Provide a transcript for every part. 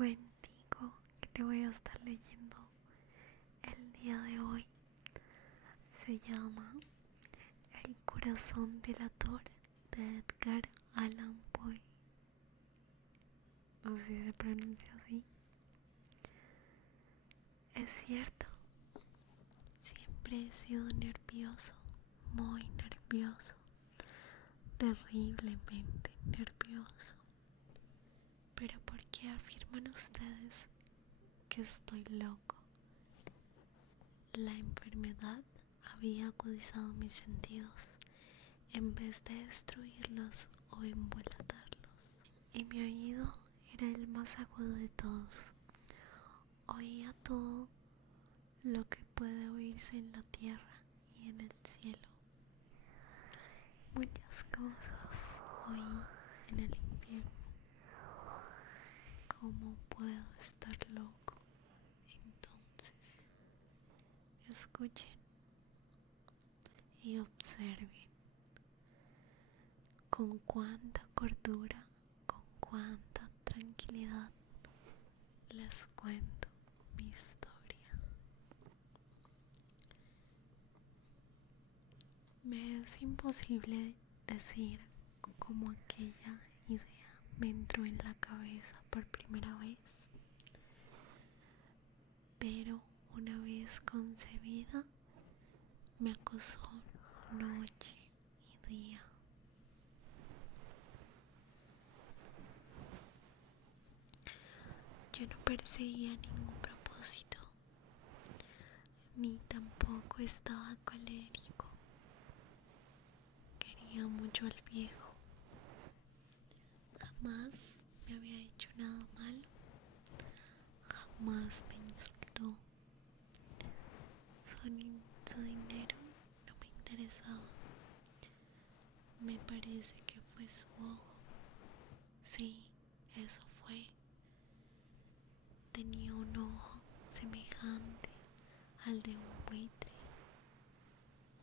cuentico que te voy a estar leyendo el día de hoy se llama El corazón delator de Edgar Allan Poe. No sé si se pronuncia así. Es cierto, siempre he sido nervioso, muy nervioso, terriblemente nervioso. Pero ¿por qué afirman ustedes que estoy loco? La enfermedad había agudizado mis sentidos en vez de destruirlos o embolatarlos. Y mi oído era el más agudo de todos. Oía todo lo que puede oírse en la tierra y en el cielo. Muchas cosas oí en el infierno. ¿Cómo puedo estar loco? Entonces, escuchen y observen con cuánta cordura, con cuánta tranquilidad les cuento mi historia. Me es imposible decir cómo aquella idea me entró en la cabeza por primera vez, pero una vez concebida me acosó noche y día. Yo no perseguía ningún propósito, ni tampoco estaba colérico. Quería mucho al viejo. Jamás me había hecho nada malo, jamás me insultó. Su dinero no me interesaba. Me parece que fue su ojo. Sí, eso fue. Tenía un ojo semejante al de un buitre,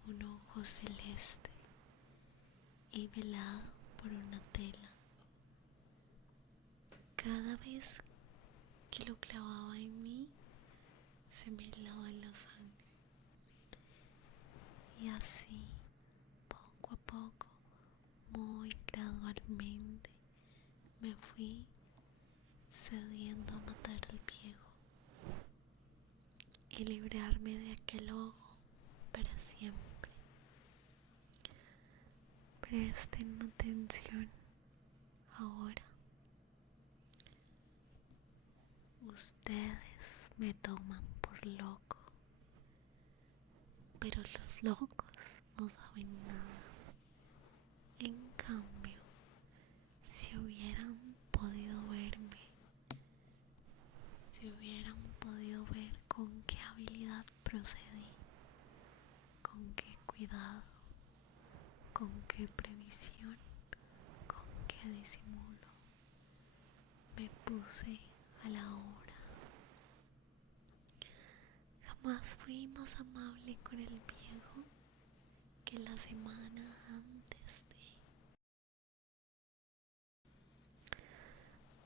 un ojo celeste y velado por una tela. Cada vez que lo clavaba en mí, se me helaba la sangre. Y así, poco a poco, muy gradualmente, me fui cediendo a matar al viejo y librarme de aquel ojo para siempre. Presten atención ahora. Ustedes me toman por loco, pero los locos no saben nada. En cambio, si hubieran podido verme, si hubieran podido ver con qué habilidad procedí, con qué cuidado, con qué previsión, con qué disimulo, me puse a la obra. Jamás fui más amable con el viejo que la semana antes de.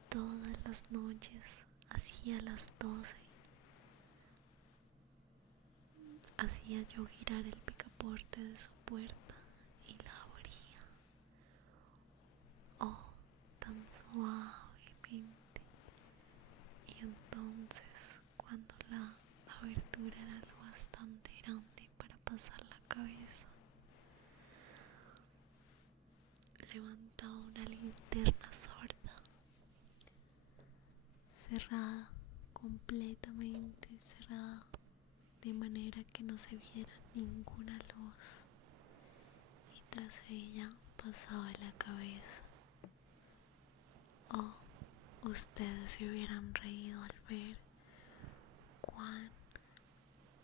Todas las noches, hacia las 12, hacía yo girar el picaporte de su puerta y la abría. Oh, tan suavemente. Y entonces, cuando la abertura era lo bastante grande para pasar la cabeza, levantaba una linterna sorda, cerrada, completamente cerrada, de manera que no se viera ninguna luz, y tras ella pasaba la cabeza. Oh, ustedes se hubieran reído al ver cuán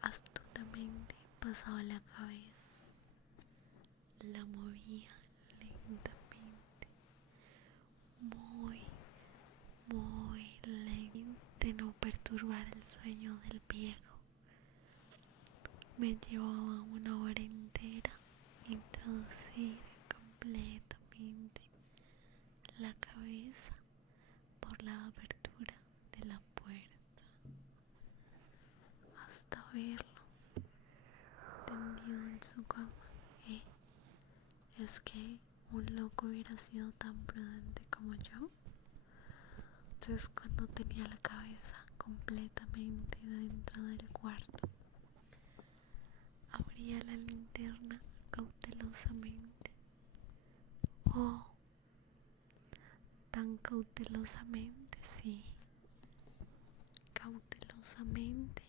astutamente pasaba la cabeza. La movía lentamente, muy, muy lento, de no perturbar el sueño del viejo. Me llevaba una hora entera introducir completamente la cabeza por la abertura de la puerta hasta verlo tendido en su cama. Es que un loco hubiera sido tan prudente como yo. Entonces, cuando tenía la cabeza completamente dentro del cuarto, abría la linterna cautelosamente. Oh, tan cautelosamente, sí, cautelosamente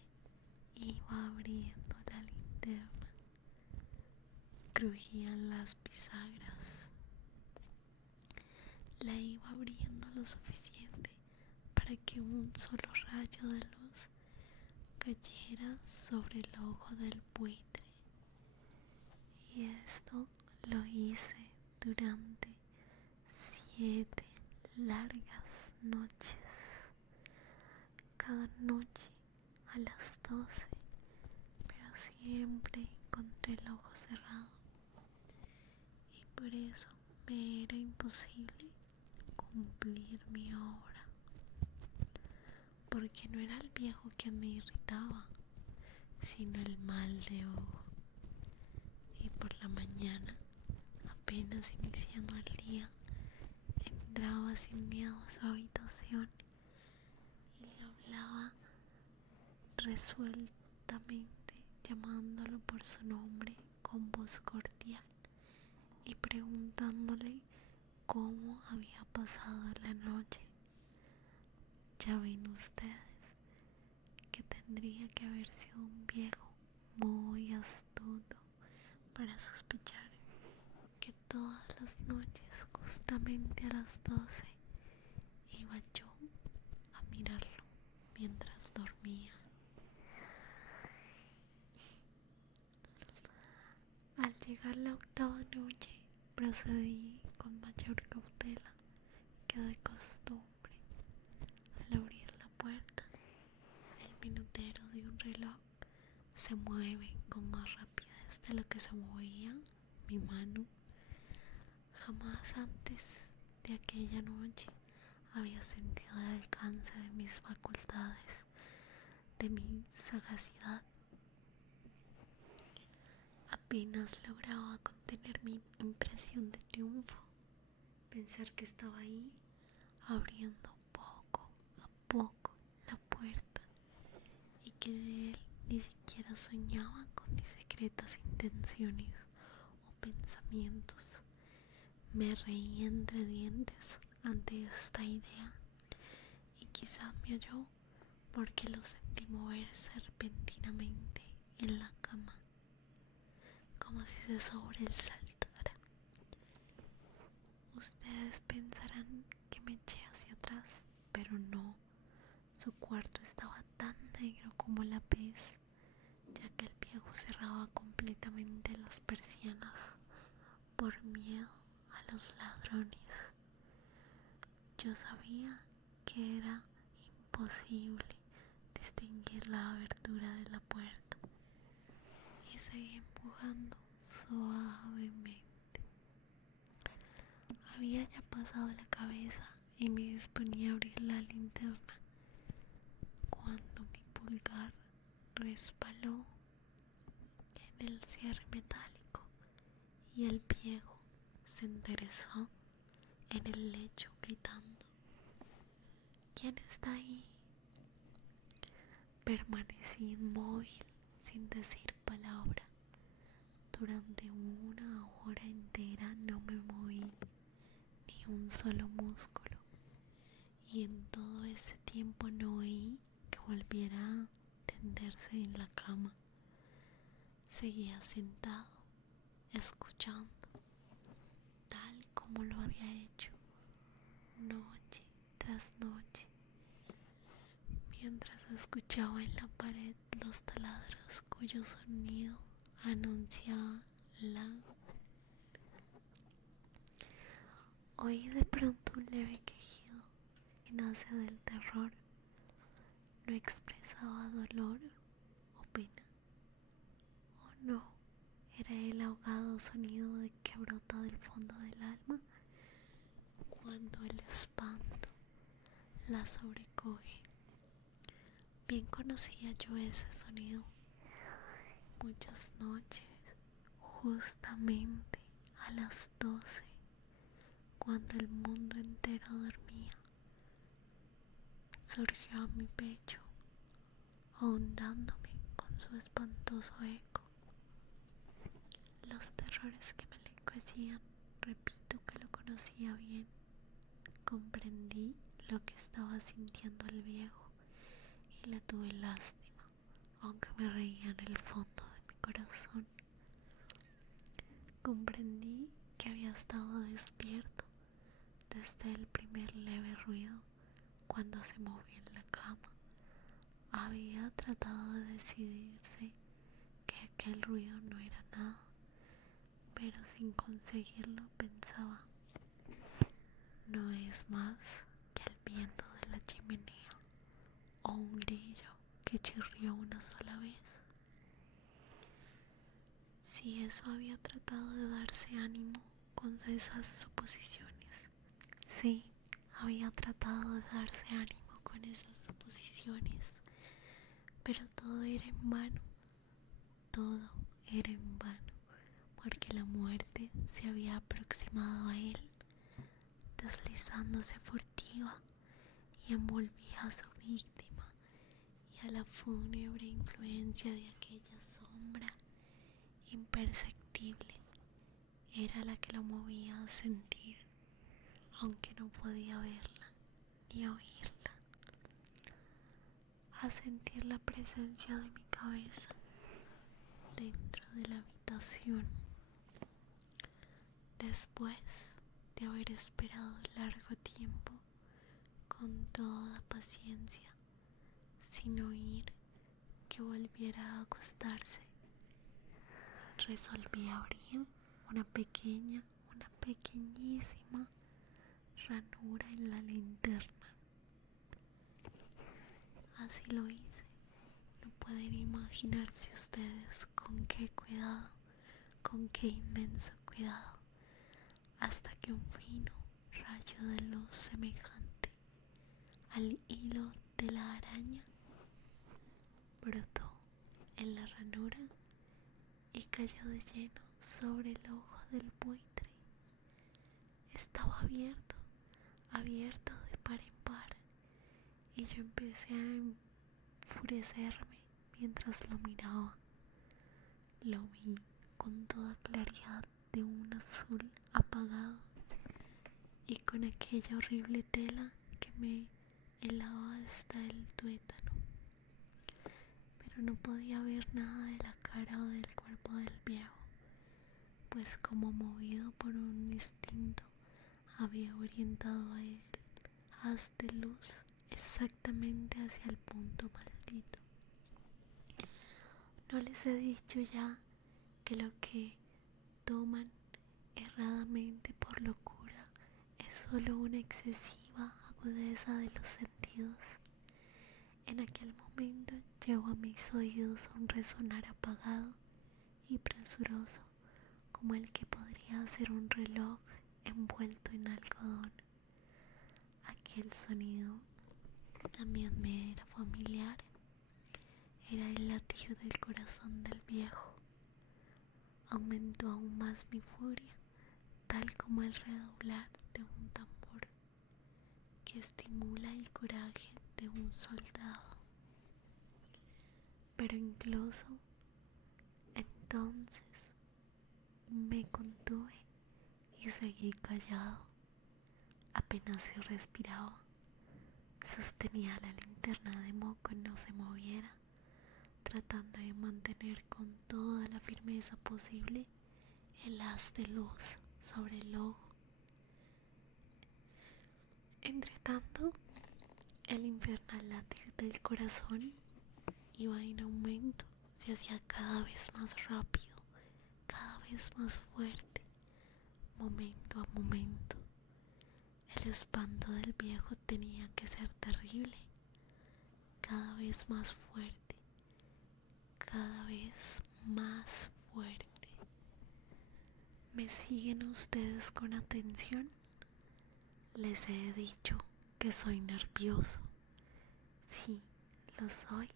iba abriendo la linterna. Crujían las bisagras. La iba abriendo lo suficiente para que un solo rayo de luz cayera sobre el ojo del buitre. Y esto lo hice durante 7 largas noches. Cada noche a las 12, pero siempre encontré el ojo cerrado. Y por eso me era imposible cumplir mi obra. Porque no era el viejo quien me irritaba, sino el mal de ojo. Y por la mañana, apenas iniciando el día, entraba sin miedo a su habitación y le hablaba resueltamente, llamándolo por su nombre con voz cordial y preguntándole cómo había pasado la noche. Ya ven ustedes que tendría que haber sido un viejo muy astuto para sospechar que todas las noches, justamente a las 12, iba yo a mirarlo mientras dormía. Al llegar la 8ª noche, procedí con mayor cautela que de costumbre. Al abrir la puerta, el minutero de un reloj se mueve con más rapidez de lo que se movía mi mano. Jamás antes de aquella noche había sentido el alcance de mis facultades, de mi sagacidad. Apenas lograba contener mi impresión de triunfo, pensar que estaba ahí, abriendo poco a poco la puerta, y que de él ni siquiera soñaba con mis secretas intenciones o pensamientos. Me reí entre dientes ante esta idea, y quizá me oyó porque lo sentí moverse repentinamente en la cama, como si se sobresaltara. Ustedes pensarán que me eché hacia atrás, pero no. Su cuarto estaba tan negro como la pez, ya que el viejo cerraba completamente las persianas por miedo a los ladrones. Yo sabía que era imposible distinguir la abertura de la puerta y seguí empujando suavemente. Había ya pasado la cabeza y me disponía a abrir la linterna cuando mi pulgar resbaló en el cierre metálico y el viejo se enderezó en el lecho gritando: ¿Quién está ahí? Permanecí inmóvil sin decir palabra. Durante 1 hora entera no me moví ni un solo músculo, y en todo ese tiempo no oí que volviera a tenderse en la cama. Seguía sentado, escuchando, tal como lo había hecho noche tras noche, mientras escuchaba en la pared los taladros cuyo sonido anunciaba la... Oí de pronto un leve quejido que nace del terror. No expresaba dolor o pena. Oh no, era el ahogado sonido de que brota del fondo del alma cuando el espanto la sobrecoge Bien conocía yo ese sonido. Muchas noches, justamente a las 12, cuando el mundo entero dormía, surgió a mi pecho, ahondándome con su espantoso eco. Los terrores que me le encollían, repito que lo conocía bien. Comprendí lo que estaba sintiendo el viejo y le tuve lástima, aunque me reía en el fondo de mi corazón. Comprendí que había estado despierto desde el primer leve ruido cuando se movía en la cama. Había tratado de decidirse que aquel ruido no era nada, pero sin conseguirlo pensaba: no es más que el viento de la chimenea o un grillo que chirrió una sola vez. Si eso había tratado de darse ánimo con esas suposiciones. Sí, había tratado de darse ánimo con esas suposiciones, pero todo era en vano, todo era en vano, porque la muerte se había aproximado a él, deslizándose furtiva, y envolvía a su víctima y a la fúnebre influencia de aquella sombra imperceptible. Era la que lo movía a sentir, aunque no podía verla ni oírla, a sentir la presencia de mi cabeza dentro de la habitación. Después de haber esperado largo tiempo con toda paciencia, sin oír que volviera a acostarse, resolví abrir una pequeñísima ranura en la linterna. Así lo hice. No pueden imaginarse ustedes con qué cuidado, con qué inmenso cuidado, hasta que un fino rayo de luz semejante al hilo de la araña brotó en la ranura y cayó de lleno sobre el ojo del buitre. Estaba abierto, abierto de par en par, y yo empecé a enfurecerme mientras lo miraba. Lo vi con toda claridad de un azul apagado y con aquella horrible tela que me helaba hasta el tuétano, pero no podía ver nada de la cara o del cuerpo del viejo, pues como movido por un instinto había orientado a él haz de luz exactamente hacia el punto maldito. ¿No les he dicho ya que lo que toman erradamente por locura es solo una excesiva agudeza de los sentidos? En aquel momento llegó a mis oídos un resonar apagado y presuroso, como el que podría ser un reloj envuelto en algodón. Aquel sonido también me era familiar. Era el latir del corazón del viejo. Aumentó aún más mi furia, tal como el redoblar de un tambor que estimula el coraje de un soldado. Pero incluso entonces me contuve y seguí callado. Apenas si respiraba. Sostenía la linterna de moco y no se moviera, tratando de mantener con toda la firmeza posible el haz de luz sobre el ojo. Entretanto, el infernal latir del corazón iba en aumento, se hacía cada vez más rápido, cada vez más fuerte, momento a momento. El espanto del viejo tenía que ser terrible, cada vez más fuerte, cada vez más fuerte. ¿Me siguen ustedes con atención? Les he dicho que soy nervioso. Sí, lo soy.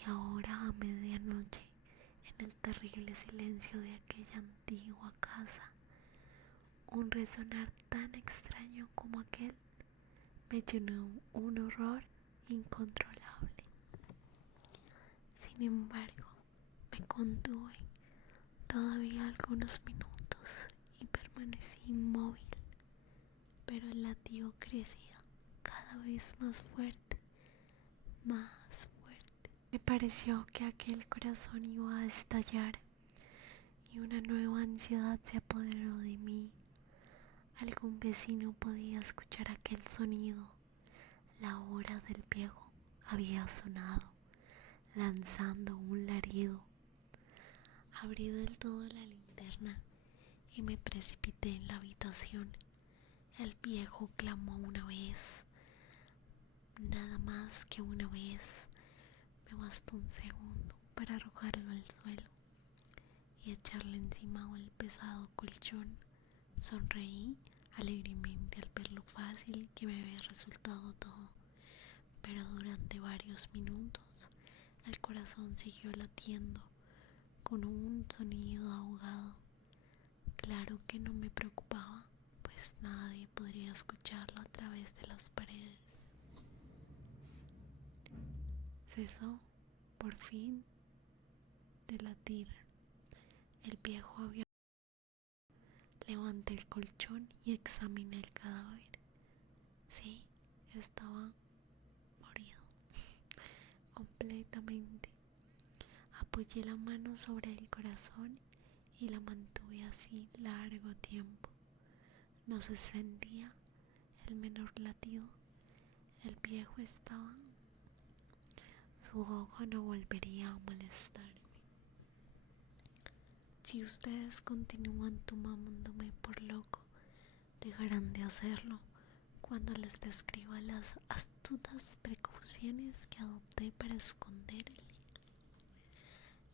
Y ahora a medianoche, en el terrible silencio de aquella antigua casa, un resonar tan extraño como aquel me llenó un horror incontrolable. Sin embargo, me contuve todavía algunos minutos y permanecí inmóvil, pero el latido crecía cada vez más fuerte, más fuerte. Me pareció que aquel corazón iba a estallar y una nueva ansiedad se apoderó de mí. Algún vecino podía escuchar aquel sonido. La hora del viejo había sonado, lanzando un larido. Abrí del todo la linterna y me precipité en la habitación. El viejo clamó una vez, nada más que una vez. Me bastó un segundo para arrojarlo al suelo y echarle encima el pesado colchón. Sonreí alegremente al ver lo fácil que me había resultado todo, pero durante varios minutos el corazón siguió latiendo con un sonido ahogado. Claro que no me preocupaba, pues nadie podría escucharlo a través de las paredes. Cesó por fin de latir. El viejo había... Levanté el colchón y examiné el cadáver. Sí, estaba morido, completamente. Apoyé la mano sobre el corazón y la mantuve así largo tiempo. No se sentía el menor latido. El viejo estaba... Su ojo no volvería a molestarme. Si ustedes continúan tomándome por loco, dejarán de hacerlo cuando les describa las astutas precauciones que adopté para esconderle.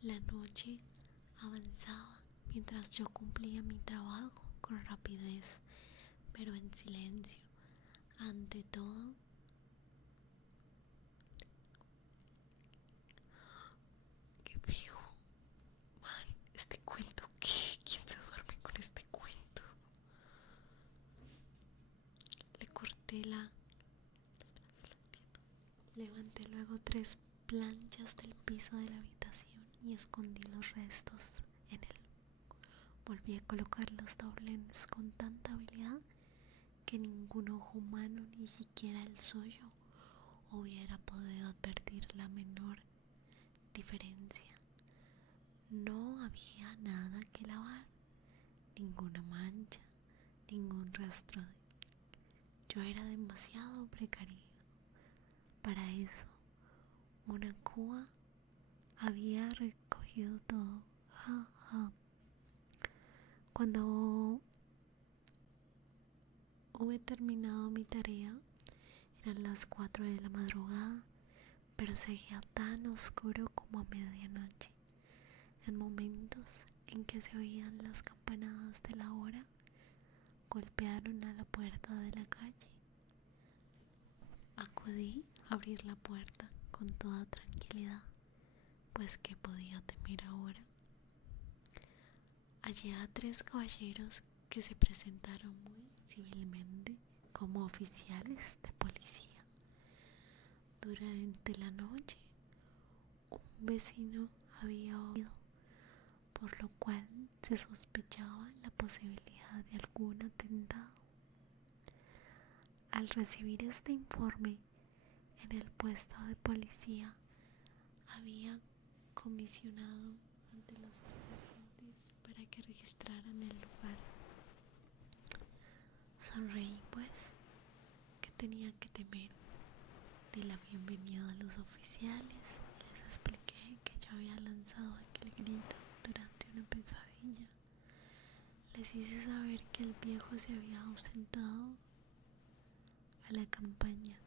La noche avanzaba mientras yo cumplía mi trabajo con rapidez, pero en silencio. Ante todo, qué viejo, man, este cuento, ¿qué? ¿Quién se duerme con este cuento? Le corté Levanté luego 3 planchas del piso de la habitación y escondí los restos en él. Volví a colocar los tablones con tanta habilidad que ningún ojo humano, ni siquiera el suyo, hubiera podido advertir la menor diferencia. No había nada que lavar, ninguna mancha, ningún rastro. Yo era demasiado precavido para eso. Una cuba había recogido todo. Ja, ja. Cuando hube terminado mi tarea, eran las 4 de la madrugada, pero seguía tan oscuro como a medianoche. En momentos en que se oían las campanadas de la hora, golpearon a la puerta de la calle. Acudí a abrir la puerta con toda tranquilidad, pues ¿qué podía temer ahora? Hallé a 3 caballeros que se presentaron muy civilmente como oficiales de policía. Durante la noche, un vecino había oído, por lo cual se sospechaba la posibilidad de algún atentado. Al recibir este informe, en el puesto de policía había comisionado ante los traficantes para que registraran el lugar. Sonreí, pues, que tenía que temer. Di la bienvenida a los oficiales y les expliqué que yo había lanzado aquel grito durante una pesadilla. Les hice saber que el viejo se había ausentado a la campaña.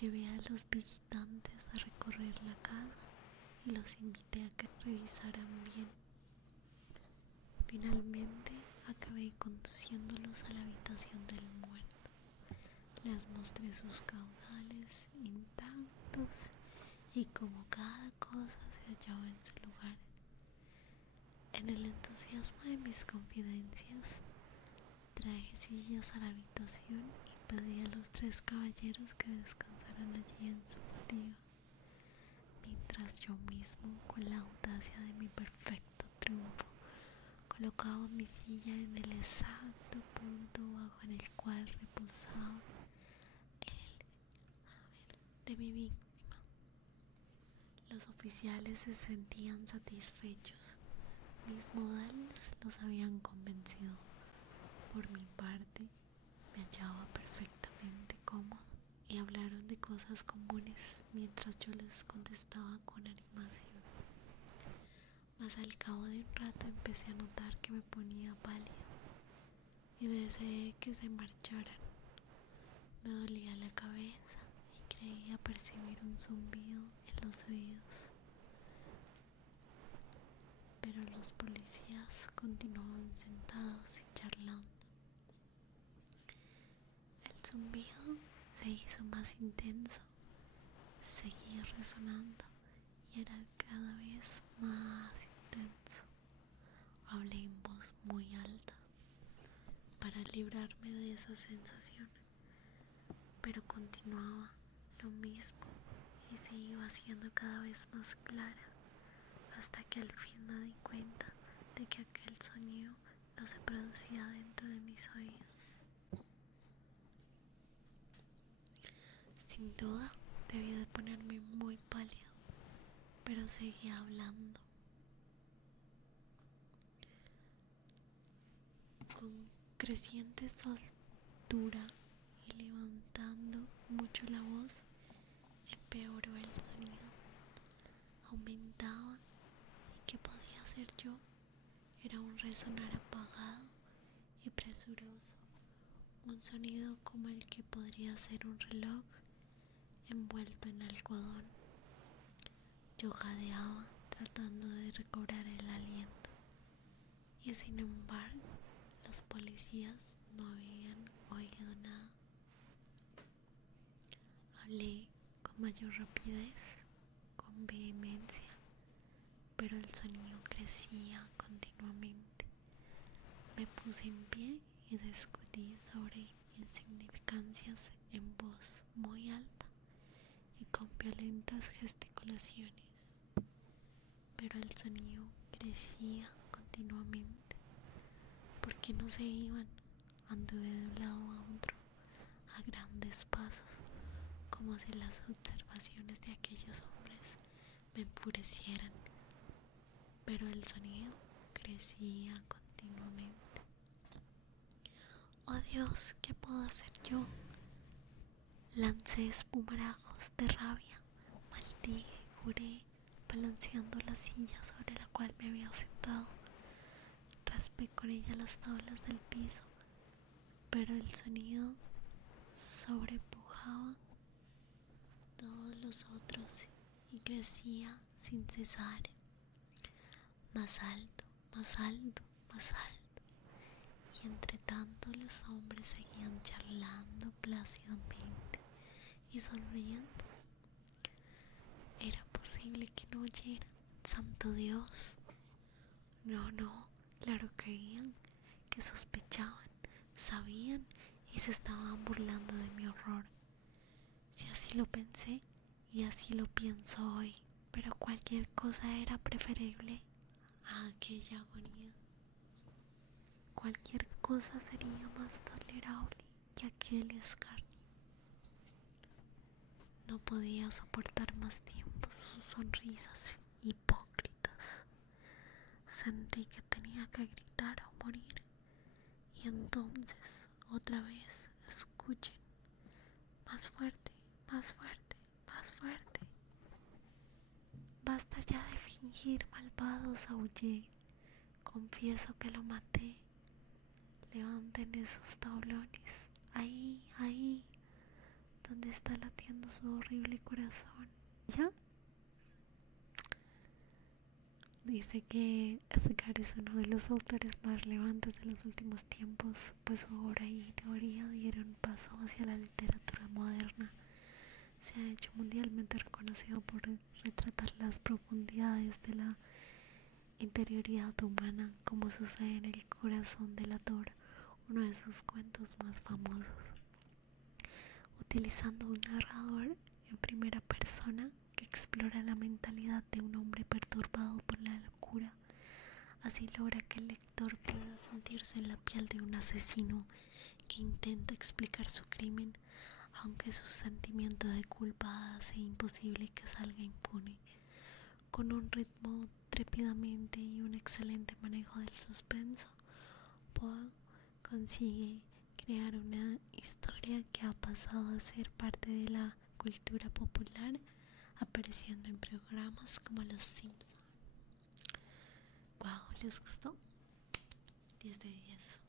Llevé a los visitantes a recorrer la casa y los invité a que revisaran bien. Finalmente acabé conduciéndolos a la habitación del muerto. Les mostré sus caudales muebles intactos y como cada cosa se hallaba en su lugar. En el entusiasmo de mis confidencias, traje sillas a la habitación y pedí a los 3 caballeros que descansaran allí en su fatiga, mientras yo mismo, con la audacia de mi perfecto triunfo, colocaba mi silla en el exacto punto bajo en el cual reposaba el de mi víctima. Los oficiales se sentían satisfechos. Mis modales los habían convencido. Por mi parte, me hallaba perfectamente cómodo y hablaron de cosas comunes mientras yo les contestaba con animación. Mas al cabo de un rato empecé a notar que me ponía pálido y deseé que se marcharan. Me dolía la cabeza y creía percibir un zumbido en los oídos. Pero los policías continuaban sentados y charlando. El zumbido se hizo más intenso, seguía resonando y era cada vez más intenso. Hablé en voz muy alta para librarme de esa sensación, pero continuaba lo mismo y se iba haciendo cada vez más clara, hasta que al fin me di cuenta de que aquel sonido no se producía dentro de mis oídos. Sin duda, debí de ponerme muy pálido, pero seguía hablando. Con creciente soltura y levantando mucho la voz, empeoró el sonido. Aumentaba y ¿qué podía hacer yo? Era un resonar apagado y presuroso, un sonido como el que podría ser un reloj envuelto en algodón. Yo jadeaba tratando de recobrar el aliento y sin embargo los policías no habían oído nada. Hablé con mayor rapidez, con vehemencia, pero el sonido crecía continuamente. Me puse en pie y discutí sobre insignificancias en voz muy alta y con violentas gesticulaciones, pero el sonido crecía continuamente. ¿Por qué no se iban? Anduve de un lado a otro a grandes pasos, como si las observaciones de aquellos hombres me enfurecieran, pero el sonido crecía continuamente. Oh Dios, ¿qué puedo hacer yo? Lancé espumarajos de rabia, maldije, juré, balanceando la silla sobre la cual me había sentado. Raspé con ella las tablas del piso, pero el sonido sobrepujaba todos los otros y crecía sin cesar, más alto, más alto, más alto. Y entre tanto los hombres seguían charlando plácidamente y sonriendo. ¿Era posible que no oyera? ¡Santo Dios! No, no, claro que oían, que sospechaban, sabían y se estaban burlando de mi horror. Si así lo pensé y así lo pienso hoy, pero cualquier cosa era preferible a aquella agonía. Cualquier cosa sería más tolerable que aquel escarnio. No podía soportar más tiempo sus sonrisas hipócritas. Sentí que tenía que gritar o morir. Y entonces, otra vez, escuchen, más fuerte, más fuerte, más fuerte. Basta ya de fingir, malvados, aullé. Confieso que lo maté. Levanten esos tablones. Ahí, ahí, donde está latiendo su horrible corazón. ¿Ya? Dice que Edgar es uno de los autores más relevantes de los últimos tiempos, pues su obra y teoría dieron paso hacia la literatura moderna. se ha hecho mundialmente reconocido por retratar las profundidades de la interioridad humana, como sucede en El corazón delator, uno de sus cuentos más famosos, utilizando un narrador en primera persona que explora la mentalidad de un hombre perturbado por la locura. Así logra que el lector pueda sentirse en la piel de un asesino que intenta explicar su crimen, aunque su sentimiento de culpa hace imposible que salga impune. Con un ritmo trepidante y un excelente manejo del suspenso, Poe consigue crear una historia que ha pasado a ser parte de la cultura popular, apareciendo en programas como Los Simpsons. Wow, ¿les gustó? 10 de 10.